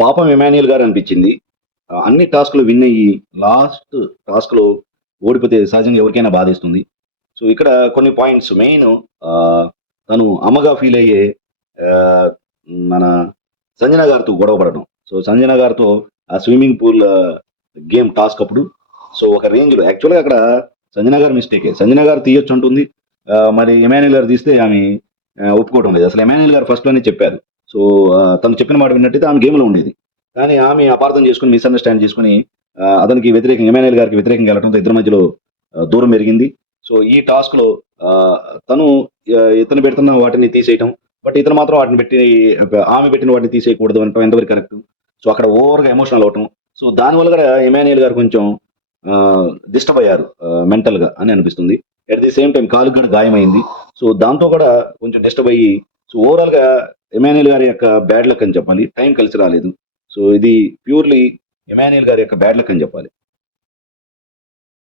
పాపం ఎమాన్యుయల్ గారు అనిపించింది. అన్ని టాస్క్‌లు విన్ అయ్యి లాస్ట్ టాస్క్‌లో ఓడిపోతే సహజంగా ఎవరికైనా బాధేస్తుంది. సో, ఇక్కడ కొన్ని పాయింట్స్ మెయిను ఆహ్, తను అమ్మగా ఫీల్ అయ్యే ఆహ్, మన సంజన గారితో గొడవ పడడం. సో, సంజన గారితో ఆ స్విమ్మింగ్ పూల్ గేమ్ టాస్క్ అప్పుడు సో, ఒక రేంజ్‌లో యాక్చువల్‌గా అక్కడ సంజన గారి మిస్టేకే. సంజన గారు తీయొచ్చు అంటుంది. మరి ఎమాన్యుయల్ గారు తీస్తే ఆమె ఒప్పుకోవడం లేదు. అసలు ఎమాన్యుయల్ గారు ఫస్ట్‌లోనే చెప్పారు. సో, తను చెప్పిన మాట విన్నట్టయితే ఆమె గేమ్‌లో ఉండేది. కానీ ఆమె అపార్థం చేసుకొని, మిస్‌అండర్‌స్టాండ్ చేసుకొని అతనికి వ్యతిరేకంగా ఎమాన్యుయల్ గారికి వ్యతిరేకంగా వెళ్ళడంతో ఇద్దరి మధ్యలో దూరం పెరిగింది. సో, ఈ టాస్క్‌లో ఆహ్, తను ఇతను పెడుతున్న వాటిని తీసేయటం. బట్ ఇతను మాత్రం వాటిని పెట్టి ఆమె పెట్టిన వాటిని తీసేయకూడదు అనటం ఎంతవరకు కరెక్టు. సో, అక్కడ ఓవర్‌గా ఎమోషనల్ అవ్వటం. సో, దానివల్ల కూడా ఎమాన్యుయల్ గారు కొంచెం డిస్టర్బ్ అయ్యారు మెంటల్‌గా అని అనిపిస్తుంది. అట్ ది సేమ్ టైమ్ కాలుకి కూడా గాయమైంది. సో, దాంతో కూడా కొంచెం డిస్టర్బ్ అయ్యి సో, ఓవరాల్‌గా ఎమాన్యుయల్ గారి యొక్క బ్యాడ్ లక్ అని చెప్పాలి. టైం కలిసి రాలేదు. సో, ఇది ప్యూర్‌లీ ఎమాన్యుయల్ గారి యొక్క బ్యాడ్ లక్ అని చెప్పాలి.